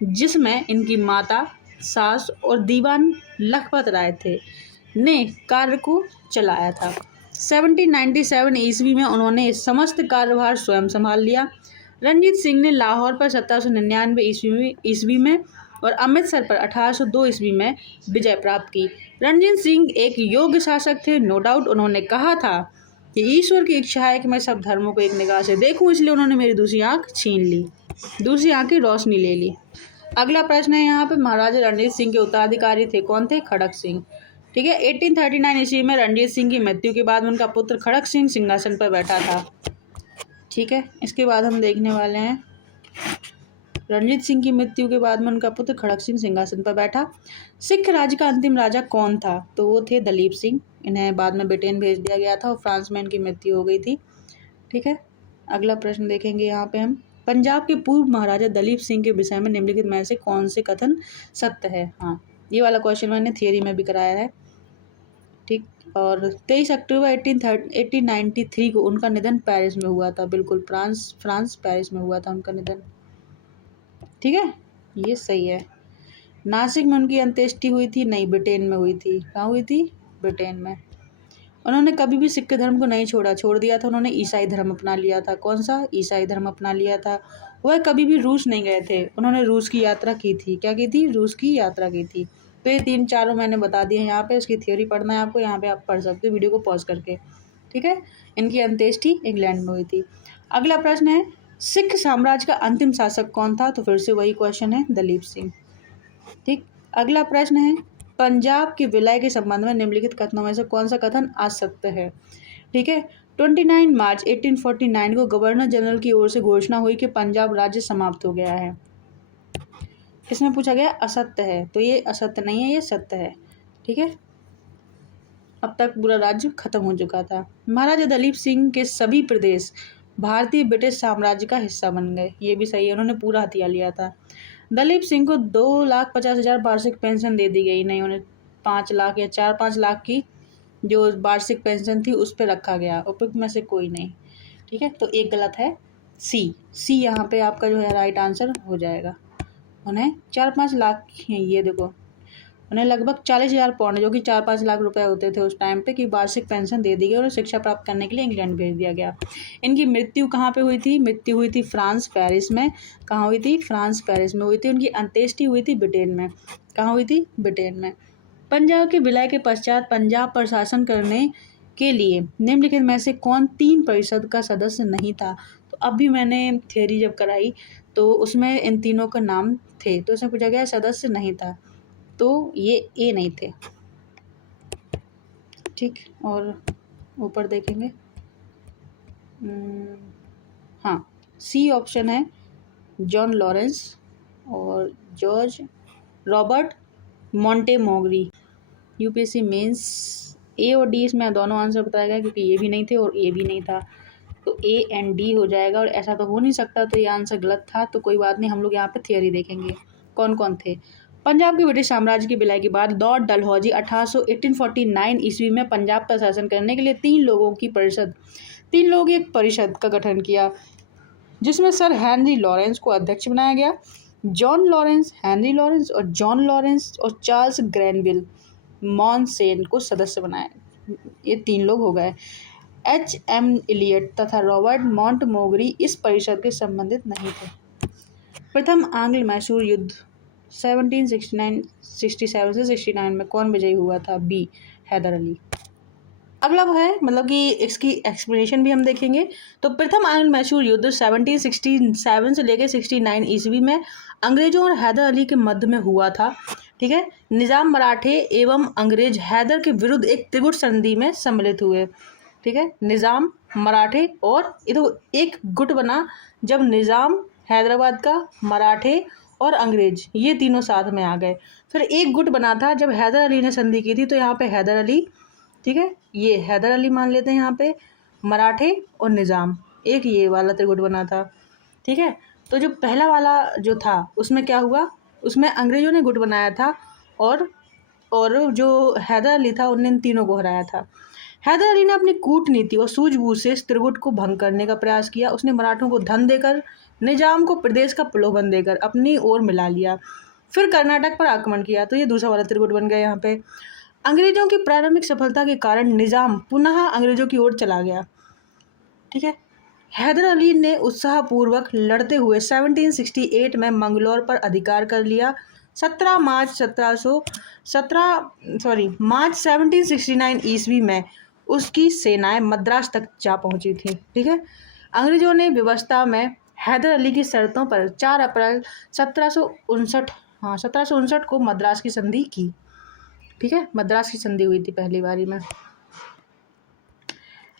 जिसमें इनकी माता, सास और दीवान लखपत राय थे, ने कार्य को चलाया था। 1797 ईस्वी में उन्होंने समस्त कार्यभार स्वयं संभाल लिया। रणजीत सिंह ने लाहौर पर 1799 ईस्वी में और अमृतसर पर 1802 ईस्वी में विजय प्राप्त की। रणजीत सिंह एक योग्य शासक थे, नो डाउट। उन्होंने कहा था कि ईश्वर की इच्छा है कि मैं सब धर्मों को एक निगाह से देखूं, इसलिए उन्होंने मेरी दूसरी आँख छीन ली, दूसरी आँख की रोशनी ले ली। अगला प्रश्न है यहाँ पे, महाराजा रणजीत सिंह के उत्तराधिकारी थे, कौन थे? खड़क सिंह। ठीक है, 1839 ईस्वी में रणजीत सिंह की मृत्यु के बाद उनका पुत्र खड़क सिंह सिंहासन पर बैठा था। ठीक है, इसके बाद हम देखने वाले हैं रणजीत सिंह की मृत्यु के बाद में उनका पुत्र खड़क सिंह सिंहासन पर बैठा। सिख राज्य का अंतिम राजा कौन था? तो वो थे दलीप सिंह। इन्हें बाद में ब्रिटेन भेज दिया गया था और फ्रांस में इनकी मृत्यु हो गई थी। ठीक है, अगला प्रश्न देखेंगे यहाँ पे हम। पंजाब के पूर्व महाराजा दलीप सिंह के विषय में निम्नलिखित में से कौन से कथन सत्य है? हाँ, ये वाला क्वेश्चन मैंने थियरी में भी कराया है। ठीक, और 23 अक्टूबर 1893 को उनका निधन पेरिस में हुआ था। बिल्कुल, फ्रांस पेरिस में हुआ था उनका निधन। ठीक है, ये सही है। नासिक में उनकी अंत्येष्टि हुई थी? नहीं, ब्रिटेन में हुई थी। कहाँ हुई थी? ब्रिटेन में। उन्होंने कभी भी सिख धर्म को नहीं छोड़ दिया था। उन्होंने ईसाई धर्म अपना लिया था। कौन सा? ईसाई धर्म अपना लिया था। वह कभी भी रूस नहीं गए थे। उन्होंने रूस की यात्रा की थी। क्या की थी? रूस की यात्रा की थी। तो ये 3 4 मैंने बता दिए यहाँ पे। इसकी थ्योरी पढ़ना है आपको, यहाँ पे आप पढ़ सकते हो वीडियो को पॉज करके। ठीक है, इनकी अंत्येष्टि इंग्लैंड में हुई थी। अगला प्रश्न है, सिख साम्राज्य का अंतिम शासक कौन था? तो फिर से वही क्वेश्चन है, दलीप सिंह। ठीक, अगला प्रश्न है, पंजाब के विलय के संबंध में निम्नलिखित कथनों में से कौन सा कथन असत्य है? ठीक है, 29 मार्च 1849 को गवर्नर जनरल की ओर से घोषणा हुई कि पंजाब राज्य समाप्त हो गया है। इसमें पूछा गया असत्य है, तो ये असत्य नहीं है, ये सत्य है। ठीक है, अब तक पूरा राज्य खत्म हो चुका था। महाराजा दलीप सिंह के सभी प्रदेश भारतीय ब्रिटिश साम्राज्य का हिस्सा बन गए। ये भी सही है, उन्होंने पूरा हथिया लिया था। दलीप सिंह को 2,50,000 वार्षिक पेंशन दे दी गई। नहीं, उन्हें 5 लाख या 4-5 लाख की जो वार्षिक पेंशन थी उस पर रखा गया। उपयुक्त में से कोई नहीं। ठीक है, तो एक गलत है, सी यहाँ पे आपका जो है राइट आंसर हो जाएगा। उन्हें 4-5 लाख, ये देखो, उन्हें लगभग 40,000 पाउंड, जो कि 4-5 लाख रुपए होते थे उस टाइम पे, की वार्षिक पेंशन दे दी गई और शिक्षा प्राप्त करने के लिए इंग्लैंड भेज दिया गया। इनकी मृत्यु कहाँ पे हुई थी? मृत्यु हुई थी फ्रांस पेरिस में। कहाँ हुई थी? फ्रांस पेरिस में हुई थी। उनकी अंत्येष्टि हुई थी ब्रिटेन में। कहाँ हुई थी? ब्रिटेन में। पंजाब के विलय के पश्चात पंजाब पर शासन करने के लिए निम्नलिखित में से कौन 3 परिषद का सदस्य नहीं था? तो अभी मैंने थियरी जब कराई तो उसमें इन तीनों का नाम थे, तो उसमें पूछा गया सदस्य नहीं था, तो ये ए नहीं थे। ठीक, और ऊपर देखेंगे, हाँ, सी ऑप्शन है, जॉन लॉरेंस और जॉर्ज रॉबर्ट मॉन्टेमोगरी। यूपीएससी मेंस ए और डी इसमें दोनों आंसर बताया गया, क्योंकि ये भी नहीं थे और ए भी नहीं था, तो ए एंड डी हो जाएगा। और ऐसा तो हो नहीं सकता, तो ये आंसर गलत था। तो कोई बात नहीं, हम लोग यहाँ पे थियरी देखेंगे कौन कौन थे। पंजाब के ब्रिटिश साम्राज्य की विलय के बाद लॉर्ड डलहौजी 1849 ईस्वी में पंजाब पर शासन करने के लिए 3 लोगों की एक परिषद का गठन किया, जिसमें सर हेनरी लॉरेंस को अध्यक्ष बनाया गया। जॉन लॉरेंस, हेनरी लॉरेंस और जॉन लॉरेंस और चार्ल्स ग्रैनविल मॉनसेन को सदस्य बनाया। ये 3 लोग हो गए। H.M. इलियट तथा रॉबर्ट मॉन्टमोगरी इस परिषद के संबंधित नहीं थे। प्रथम आंग्ल मैसूर युद्ध 1769 से 69 में कौन विजयी हुआ था? बी, हैदर अली। अगला वो है, मतलब कि इसकी एक्सप्लेनेशन भी हम देखेंगे। तो प्रथम आंग्ल मैसूर युद्ध 1767 से लेकर 69 ईस्वी में अंग्रेजों और हैदर अली के मध्य में हुआ था। ठीक है, निजाम मराठे एवं अंग्रेज हैदर के विरुद्ध एक त्रिगुट संधि में सम्मिलित हुए। ठीक है, निजाम, मराठे और ये तो एक गुट बना जब निजाम हैदराबाद का, मराठे और अंग्रेज ये तीनों साथ में आ गए। फिर एक गुट बना था जब हैदर अली ने संधि की थी, तो यहाँ पे हैदर अली, ठीक है, ये हैदर अली मान लेते हैं यहाँ पे, मराठे और निज़ाम, एक ये वाला त्रिगुट बना था। ठीक है, तो जो पहला वाला जो था उसमें क्या हुआ, उसमें अंग्रेजों ने गुट बनाया था और जो हैदर अली था उनने इन तीनों को हराया था। हैदर अली ने अपनी कूटनीति और सूझबूझ से इस त्रिगुट को भंग करने का प्रयास किया। उसने मराठों को धन देकर, निजाम को प्रदेश का प्रलोभन देकर अपनी ओर मिला लिया, फिर कर्नाटक पर आक्रमण किया। तो ये दूसरा वाला त्रिगुट बन गया यहाँ पे। अंग्रेजों की प्रारंभिक सफलता के कारण निजाम पुनः अंग्रेजों की ओर चला गया। ठीक है, हैदर अली ने उत्साहपूर्वक लड़ते हुए 1768 में मंगलौर पर अधिकार कर लिया। मार्च 1769 ईस्वी में उसकी सेनाएं मद्रास तक जा पहुंची थी। ठीक है, अंग्रेजों ने व्यवस्था में हैदर अली की शर्तों पर 4 अप्रैल 1759 को मद्रास की संधि की। ठीक है, मद्रास की संधि हुई थी पहली बारी में।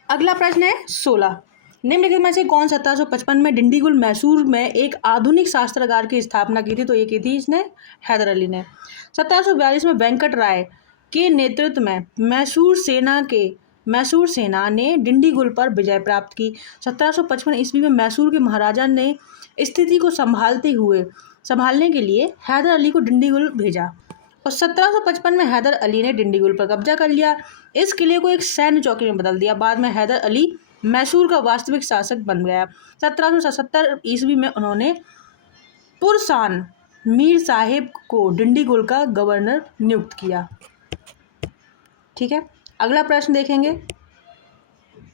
अगला प्रश्न है 16। निम्नलिखित में से कौन 1755 में डिंडीगुल मैसूर में एक आधुनिक शास्त्रागार की स्थापना की थी? तो ये की थी इसने हैदर अली ने। 1742 में वेंकट राय के नेतृत्व में मैसूर सेना ने डिंडीगुल पर विजय प्राप्त की। 1755 ईस्वी में मैसूर के महाराजा ने स्थिति को संभालने के लिए हैदर अली को डिंडीगुल भेजा और 1755 में हैदर अली ने डिंडीगुल पर कब्जा कर लिया। इस किले को एक सैन्य चौकी में बदल दिया। बाद में हैदर अली मैसूर का वास्तविक शासक बन गया। 1777 ईस्वी में उन्होंने पुरसान मीर साहिब को डिंडीगुल का गवर्नर नियुक्त किया। ठीक है, अगला प्रश्न देखेंगे।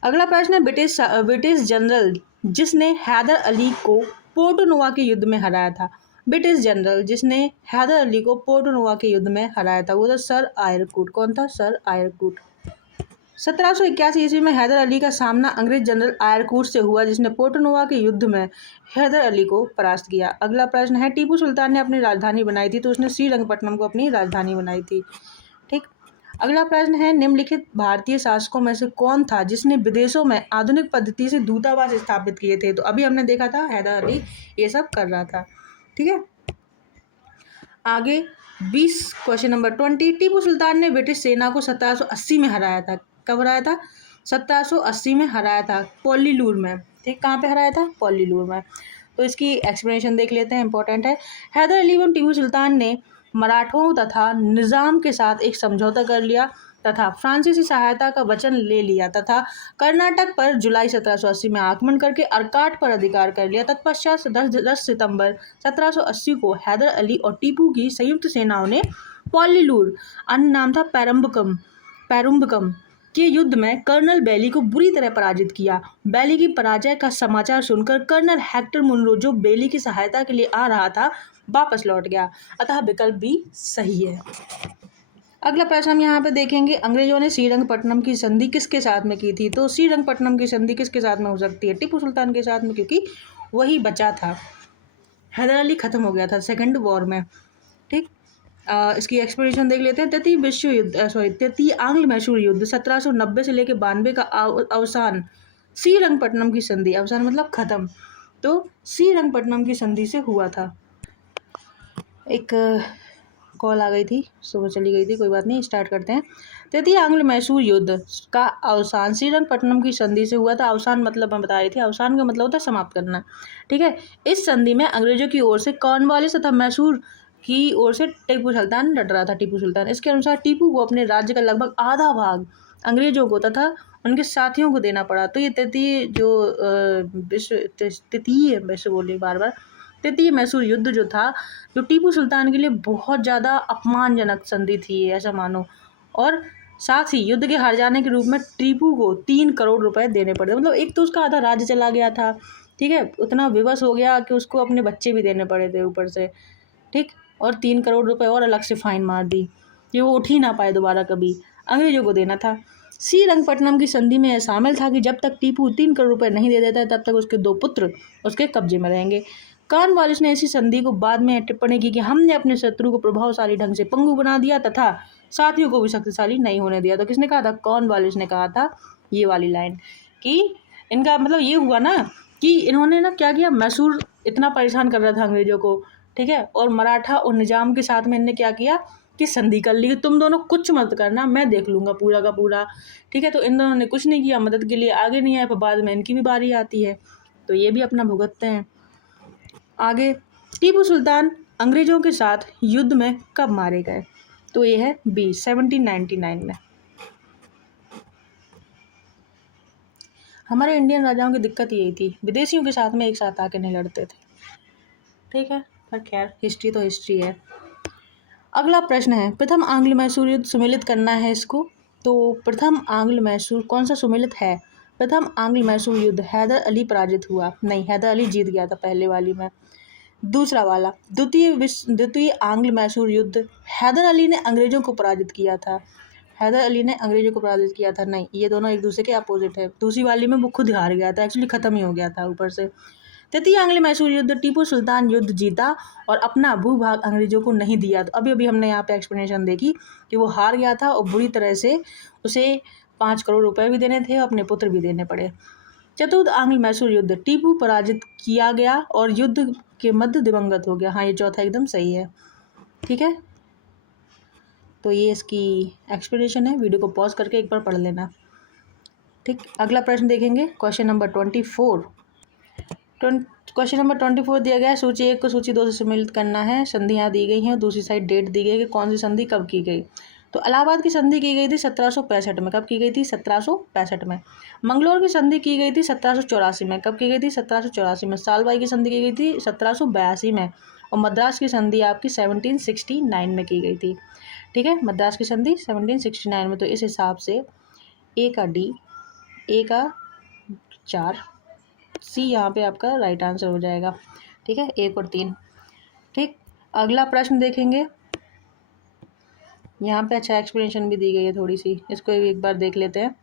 अगला प्रश्न है ब्रिटिश जनरल जिसने हैदर अली को पोर्टोनोवा के युद्ध में हराया था। ब्रिटिश जनरल जिसने हैदर अली को पोर्टोनोवा के युद्ध में हराया था वो था सर आयरकूट। कौन था? Sir Eyre Coote. 1781 ईस्वी में हैदर अली का सामना अंग्रेज जनरल आयरकूट से हुआ जिसने पोर्टोनोवा के युद्ध में हैदर अली को परास्त किया। अगला प्रश्न है टीपू सुल्तान ने अपनी राजधानी बनाई थी, तो उसने श्रीरंगपट्टनम को अपनी राजधानी बनाई थी। ठीक, अगला प्रश्न है निम्नलिखित भारतीय शासकों में से कौन था जिसने विदेशों में आधुनिक पद्धति से दूतावास स्थापित किए थे? तो अभी हमने देखा था हैदर अली ये सब कर रहा था। ठीक है, आगे 20 क्वेश्चन नंबर 20। टीपू सुल्तान ने ब्रिटिश सेना को 1780 में हराया था। कब हराया था? 1780 में हराया था पोल्लीलूर में। ठीक, कहाँ पे हराया था? पोल्लीलूर में। तो इसकी एक्सप्लेनेशन देख लेते हैं, इंपॉर्टेंट है। हैदर अली एवं टीपू सुल्तान ने मराठों तथा निज़ाम के साथ एक समझौता कर लिया तथा फ्रांसीसी सहायता का वचन ले लिया तथा कर्नाटक पर जुलाई 1780 में आक्रमण करके अरकाट पर अधिकार कर लिया। तत्पश्चात 10 सितंबर 1780 को हैदर अली और टीपू की संयुक्त सेनाओं ने पोल्लीलूर, अन्य नाम था पेरुम्बकम के युद्ध में कर्नल बैली को बुरी तरह पराजित किया। बैली की पराजय का समाचार सुनकर कर्नल हेक्टर मुनरो जो बैली की सहायता के लिए आ रहा था वापस लौट गया। अतः विकल्प भी सही है। अगला प्रश्न हम यहाँ पे देखेंगे, अंग्रेजों ने श्रीरंगपट्टनम की संधि किसके साथ में की थी? तो श्रीरंगपट्टनम की संधि किसके साथ में हो सकती है? टीपू सुल्तान के साथ में, क्योंकि वही बचा था। हैदर अली खत्म हो गया था सेकेंड वॉर में। ठीक, इसकी एक्सप्लेनेशन देख लेते हैं। तृतीय आंग्ल मैसूर युद्ध 1790 से लेकर 92 का अवसान श्रीरंगपट्टनम की संधि, अवसान मतलब खत्म, तो श्रीरंगपट्टनम की संधि से हुआ था। एक कॉल आ गई थी, सुबह चली गई थी, कोई बात नहीं, स्टार्ट करते हैं। तृतीय आंग्ल मैसूर युद्ध का अवसान श्रीरंगपट्टनम की संधि से हुआ था। अवसान मतलब मैं बता रही थी, अवसान का मतलब होता है समाप्त करना। ठीक है, इस संधि में अंग्रेजों की ओर से कॉर्नवालिस तथा मैसूर की ओर से टीपू सुल्तान लड़ रहा था। टीपू सुल्तान, इसके अनुसार टीपू को अपने राज्य का लगभग आधा भाग अंग्रेजों को तथा उनके साथियों को देना पड़ा। तो ये तृतीय मैसूर युद्ध जो था, जो टीपू सुल्तान के लिए बहुत ज़्यादा अपमानजनक संधि थी ऐसा मानो, और साथ ही युद्ध के हार जाने के रूप में टीपू को 3 करोड़ रुपए देने पड़े। मतलब एक तो उसका आधा राज्य चला गया था, ठीक है, उतना विवश हो गया कि उसको अपने बच्चे भी देने पड़े थे ऊपर से। ठीक, और 3 करोड़ रुपए और अलग से फाइन मार दी कि वो उठ ही ना पाए दोबारा, कभी अंग्रेजों को देना था। श्रीरंगपट्टनम की संधि में यह शामिल था कि जब तक टीपू 3 करोड़ रुपए नहीं दे देता तब तक उसके 2 पुत्र उसके कब्जे में रहेंगे। कॉर्नवालिस ने इसी संधि को बाद में टिप्पणी की कि हमने अपने शत्रु को प्रभावशाली ढंग से पंगु बना दिया तथा साथियों को भी शक्तिशाली नहीं होने दिया। तो किसने कहा था? कॉर्नवालिस ने कहा था ये वाली लाइन, कि इनका मतलब ये हुआ ना कि इन्होंने ना क्या किया, मैसूर इतना परेशान कर रहा था अंग्रेजों को, ठीक है, और मराठा और निजाम के साथ में इनने क्या किया कि संधि कर ली, तुम दोनों कुछ मत करना, मैं देख लूँगा पूरा का पूरा। ठीक है, तो इन दोनों ने कुछ नहीं किया, मदद के लिए आगे नहीं आए, फिर बाद में इनकी भी बारी आती है, तो ये भी अपना भुगतते हैं। आगे, टीपू सुल्तान अंग्रेजों के साथ युद्ध में कब मारे गए? तो ये है बी, 1799 में। हमारे इंडियन राजाओं की दिक्कत यही थी, विदेशियों के साथ में एक साथ आके नहीं लड़ते थे। ठीक है, पर खैर हिस्ट्री तो हिस्ट्री है। अगला प्रश्न है, प्रथम आंग्ल मैसूर युद्ध सुमेलित करना है इसको। तो प्रथम आंग्ल मैसूर कौन सा सुमेलित है? प्रथम आंग्ल मैसूर युद्ध हैदर अली पराजित हुआ, नहीं, हैदर अली जीत गया था पहले वाली में। दूसरा वाला, द्वितीय आंग्ल मैसूर युद्ध हैदर अली ने अंग्रेजों को पराजित किया था। हैदर अली ने अंग्रेजों को पराजित किया था, नहीं, ये दोनों एक दूसरे के अपोजिट है। दूसरी वाली में वो खुद हार गया था, एक्चुअली खत्म ही हो गया था ऊपर से। तृतीय आंग्ल मैसूर युद्ध, टीपू सुल्तान युद्ध जीता और अपना भूभाग अंग्रेजों को नहीं दिया। तो अभी हमने यहाँ पे एक्सप्लेनेशन देखी कि वो हार गया था और बुरी तरह से उसे 5 करोड़ रुपए भी देने थे और अपने पुत्र भी देने पड़े। चतुर्थ आंग्ल मैसूर युद्ध, टीपू पराजित किया गया और युद्ध के मध्य दिवंगत हो गया। हाँ, ये चौथा एकदम सही है। ठीक है, तो ये इसकी एक्सप्लेनेशन है। वीडियो को पॉज करके एक बार पढ़ लेना। ठीक, अगला प्रश्न देखेंगे, क्वेश्चन नंबर 24। क्वेश्चन नंबर 24 दिया गया है, सूची 1 को सूची 2 से सम्मिलित करना है। संधियाँ दी गई हैं, दूसरी साइड डेट दी गई है कि कौन सी संधि कब की गई। तो इलाहाबाद की संधि की गई थी 1765 में। कब की गई थी? 1765 में। मंगलौर की संधि की गई थी 1784 में। कब की गई थी? 1784 में। सालबाई की संधि की गई थी 1782 में। और मद्रास की संधि आपकी 1769 में की गई थी। ठीक है, मद्रास की संधि 1769 में। तो इस हिसाब से ए का डी, ए का 4, सी यहाँ पे आपका राइट आंसर हो जाएगा। ठीक है, 1 और 3। ठीक, अगला प्रश्न देखेंगे। यहाँ पे अच्छा एक्सप्लेनेशन भी दी गई है थोड़ी सी, इसको एक बार देख लेते हैं।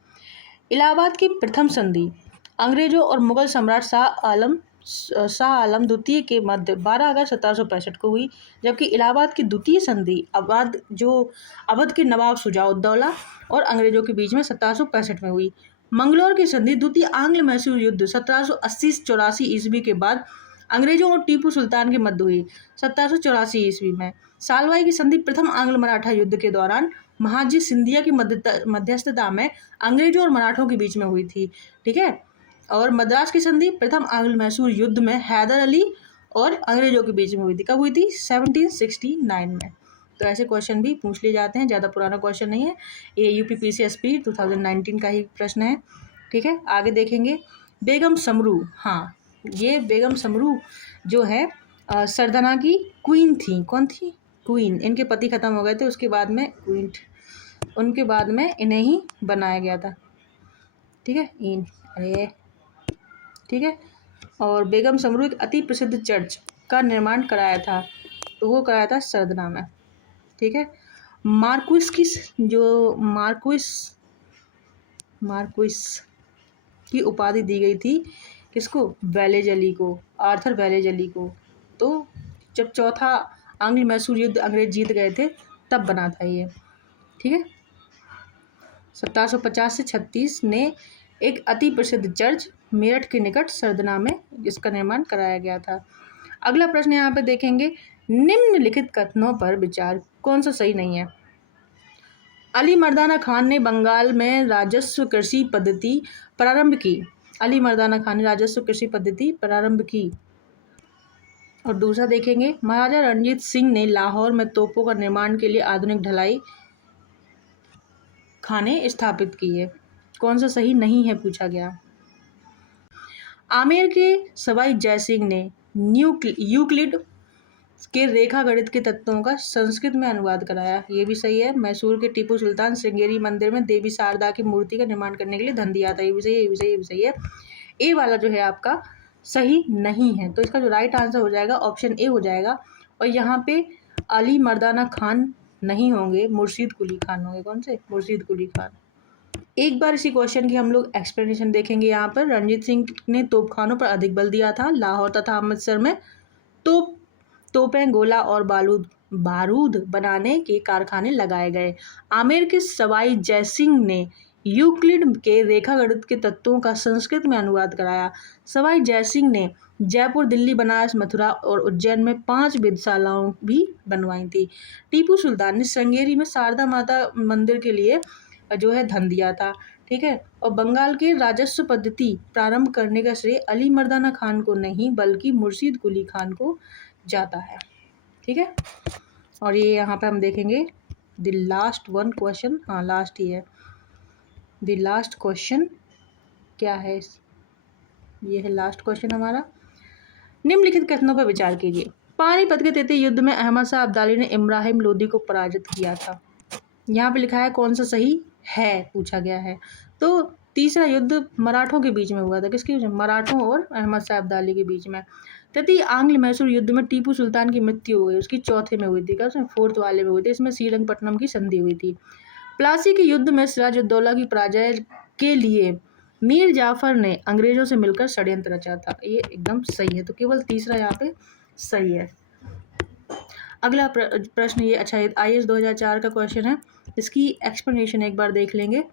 इलाहाबाद की प्रथम संधि अंग्रेजों और मुगल सम्राट शाह आलम द्वितीय के मध्य 12 अगस्त 1765 को हुई, जबकि इलाहाबाद की द्वितीय संधि अवध के नवाब शुजाउद्दौला और अंग्रेजों के बीच में 1765 में हुई। मंगलौर की संधि द्वितीय आंग्ल मैसूर युद्ध 1780-84 ईस्वी के बाद अंग्रेजों और टीपू सुल्तान के मध्य हुई 1784 ईस्वी में। सालवाई की संधि प्रथम आंग्ल मराठा युद्ध के दौरान महाजी सिंधिया की मध्यस्थता में अंग्रेजों और मराठों के बीच में हुई थी। ठीक है, और मद्रास की संधि प्रथम आंग्ल मैसूर युद्ध में हैदर अली और अंग्रेजों के बीच में हुई थी। कब हुई थी? 1769 में। तो ऐसे क्वेश्चन भी पूछ लिए जाते हैं, ज़्यादा पुराना क्वेश्चन नहीं है, ये यूपीपीसीएसपी 2019 का ही प्रश्न है। ठीक है, आगे देखेंगे। बेगम समरू, हाँ, ये बेगम समरू जो है सरदना की क्वीन थी। कौन थी? क्वीन। इनके पति ख़त्म हो गए थे, उसके बाद में क्वीन, उनके बाद में इन्हें ही बनाया गया था। ठीक है, अरे ठीक है, और बेगम समरू एक अति प्रसिद्ध चर्च का निर्माण कराया था, तो वो कराया था सरदना में। ठीक है, मार्क्विस की जो मार्क्विस की उपाधि दी गई थी किसको? वेलेज अली को, आर्थर वेलेज अली को। तो जब चौथा आंग्ल मैसूर युद्ध अंग्रेज जीत गए थे तब बना था ये। ठीक है, 1750 से 36 ने एक अति प्रसिद्ध चर्च मेरठ के निकट सरदना में इसका निर्माण कराया गया था। अगला प्रश्न यहाँ पे देखेंगे, निम्नलिखित कथनों पर विचार, कौन सा सही नहीं है। अली मर्दाना खान ने बंगाल में राजस्व कृषि पद्धति प्रारंभ की। अली मर्दाना खान ने राजस्व कृषि पद्धति प्रारंभ की। और दूसरा देखेंगे, महाराजा रणजीत सिंह ने लाहौर में तोपों का निर्माण के लिए आधुनिक ढलाई खाने स्थापित किए। कौन सा सही नहीं है पूछा गया। आमेर के सवाई जयसिंह ने यूक्लिड के रेखा गणित के तत्वों का संस्कृत में अनुवाद कराया। ये भी सही है। मैसूर के टीपू सुल्तान श्रृंगेरी मंदिर में देवी शारदा की मूर्ति का निर्माण करने के लिए धन दिया था। ये भी सही है, ये भी सही है, ये भी सही है। ए वाला जो है आपका सही नहीं है, तो इसका जो राइट आंसर हो जाएगा ऑप्शन ए हो जाएगा। और यहाँ पे अली मर्दाना खान नहीं होंगे, मुर्शीद कुली खान होंगे। कौन से? मुर्शीद कुली खान। एक बार इसी क्वेश्चन की हम लोग एक्सप्लेनेशन देखेंगे। यहाँ पर रणजीत सिंह ने तोपखानों पर अधिक बल दिया था। लाहौर तथा अमृतसर में तोपें, गोला और बारूद बनाने के कारखाने लगाए गए। आमेर के सवाई जयसिंह ने यूक्लिड के रेखागणित के तत्वों का संस्कृत में अनुवाद कराया। सवाई जयसिंह ने जयपुर, दिल्ली, बनारस, मथुरा और उज्जैन में 5 वेधशालाओं भी बनवाई थी। टीपू सुल्तान ने श्रृंगेरी में शारदा माता मंदिर के लिए जो है धन दिया था। ठीक है, और बंगाल के राजस्व पद्धति प्रारंभ करने का श्रेय अली मर्दाना खान को नहीं बल्कि मुर्शीद कुली खान को जाता है। ठीक है, और ये यहाँ पे हम देखेंगे द लास्ट वन क्वेश्चन, हाँ लास्ट ही है। द लास्ट क्वेश्चन क्या है? ये है लास्ट क्वेश्चन हमारा। निम्नलिखित कथनों पर विचार कीजिए। पानीपत के तृतीय युद्ध में अहमद शाह अब्दाली ने इब्राहिम लोदी को पराजित किया था। यहाँ पे लिखा है कौन सा सही है पूछा गया है। तो तीसरा युद्ध मराठों के बीच में हुआ था। किसके बीच में? मराठों और अहमद शाह अब्दाली के बीच में। तृतीय आंग्ल मैसूर युद्ध में टीपू सुल्तान की मृत्यु हो गई, उसकी चौथे में हुई थी। क्या उसमें? 4th वाले में हुई थी। इसमें श्रीरंगपट्टनम की संधि हुई थी। प्लासी के युद्ध में सिराजुद्दौला की पराजय के लिए मीर जाफर ने अंग्रेजों से मिलकर षड्यंत्र रचा था। ये एकदम सही है, तो केवल तीसरा यहाँ पे सही है। अगला प्रश्न ये अच्छा है, IAS 2004 का क्वेश्चन है, इसकी एक्सप्लेनेशन एक बार देख लेंगे।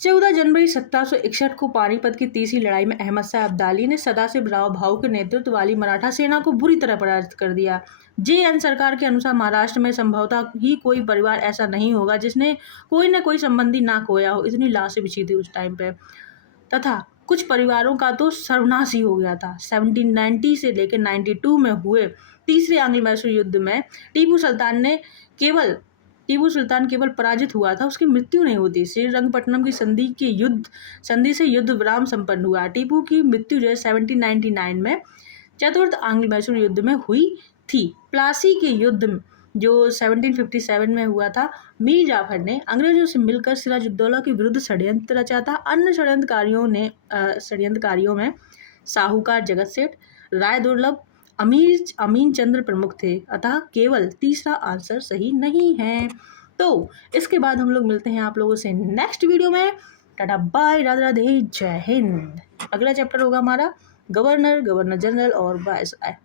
14 जनवरी 1761 को पानीपत की तीसरी लड़ाई में अहमद शाह अब्दाली ने सदाशिवराव भाऊ के नेतृत्व वाली मराठा सेना को बुरी तरह पराजित कर दिया। JN सरकार के अनुसार महाराष्ट्र में संभवतः ही कोई परिवार ऐसा नहीं होगा जिसने कोई न कोई संबंधी ना खोया हो। इतनी लाशें बिछी थी उस टाइम पे, तथा कुछ परिवारों का तो सर्वनाश ही हो गया था। 1790 से लेकर 92 में हुए तीसरे आंग्ल मैसूर युद्ध में टीपू सुल्तान केवल पराजित हुआ था, उसकी मृत्यु नहीं होती। श्रीरंगपट्टनम की संधि से युद्ध विराम संपन्न हुआ। टीपू की मृत्यु जो है 1799 में चतुर्थ आंग्ल मैसूर युद्ध में हुई थी। प्लासी के युद्ध जो 1757 में हुआ था, मीर जाफर ने अंग्रेजों से मिलकर सिराजुद्दौला के विरुद्ध षड्यंत्र रचा था। अन्य षड्यंत्रकारियों में साहूकार जगत सेठ, राय दुर्लभ, अमीन चंद्र प्रमुख थे, अतः केवल तीसरा आंसर सही नहीं है। तो इसके बाद हम लोग मिलते हैं आप लोगों से नेक्स्ट वीडियो में। टाटा बाय, राधे राधे, जय हिंद। अगला चैप्टर होगा हमारा गवर्नर जनरल और वायसराय।